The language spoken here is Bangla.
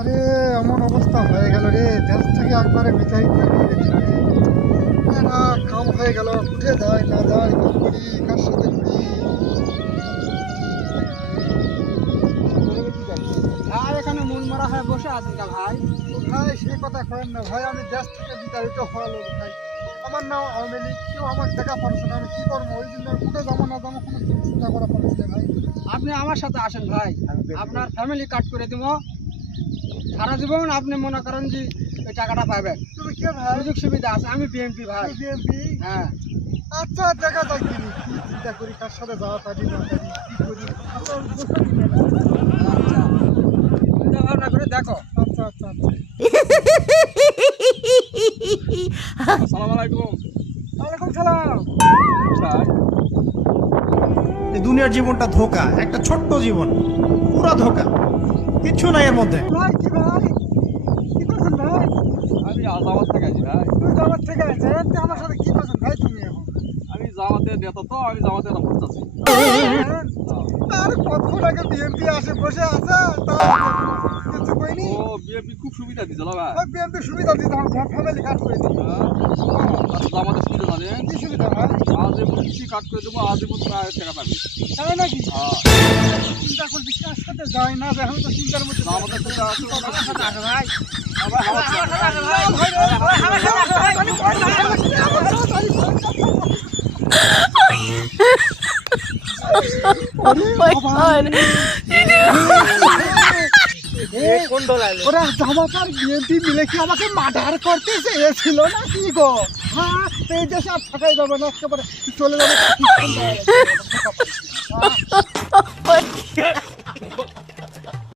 আরে এমন অবস্থা হয়ে গেল রে, দেশ থেকে একবারে বিতাড়িত করে দিল রে। না কাম হয়ে গেল, উঠে যায় না যায়, কি করি, কার সাথে করি। ভাই এখানে মন মারা হয়ে বসে আছেন কা ভাই? ভাই সে কথা করেন না ভাই, আমি দেশ থেকে বিতাড়িত হওয়া লোক ভাই। আমার নাম আওয়ামী লীগ, কেউ আমার দেখা পারছে না, আমি কি করবো? ওই জন্য উঠে যাবো না যাবো কোনো চিন্তা করা পড়েছে ভাই। আপনি আমার সাথে আসেন ভাই, আপনার ফ্যামিলি কাট করে দিব। সারা জীবন আপনি মনে করেন যে এই টাকাটা পাবেন, তুমি কে ভাই? সুযোগ সুবিধা আছে। আমি বিএনপি ভাই। বিএনপি? হ্যাঁ আচ্ছা দেখা যাক কি চিন্তা করি, কার সাথে যাওয়া পারি না পারি, কি করি। আচ্ছা বসে দিন। চিন্তা ভাবনা করে দেখো। আচ্ছা আচ্ছা আচ্ছা। আসসালামু আলাইকুম। ওয়ালাইকুম সালাম। স্যার এই দুনিয়ার জীবনটা ধোকা, একটা ছোট্ট জীবন, পুরা ধোকা, কিচ্ছু নাই এর মধ্যে। ভাই কি ভাই, কি করছেন ভাই? আমি জামাত থেকে আছি ভাই। তুমি জামাত থেকে আছেন, আমার সাথে কি করছেন ভাই তুমি এখন? আমি জামাতের নেতা, তো আমি জামাতের ভোট চাচ্ছি। আর কতক্ষণ আগে বিএনপি আসে বসে আছে, তা কিছু কইনি। ও বিএনপি খুব সুবিধা দিছিল ভাই। ওই বিএনপি সুবিধা দিতে আমার ফ্যামিলি কাট করে দিই। জামাতের সুবিধা জানেন, কি সুবিধা ভাই? আজীবন কৃষি কাট করে দেবো, আজীবন টাকা পাবি। তাই নাকি? চিন্তা করছি কার সাথে যাই না যাই, আমি তো চিন্তার মধ্যে। জামাতের সুবিধা আছে আমার সাথে আসে ভাই। আমার হাওয়া ওরা জামাত আর বিএনপি মিলে কি আমাকে মার্ডার করতে চেয়েছিল না কি গো? হ্যাঁ, এই দেশে আর থাকাই যাবে না, একেবারে চলে যাবে।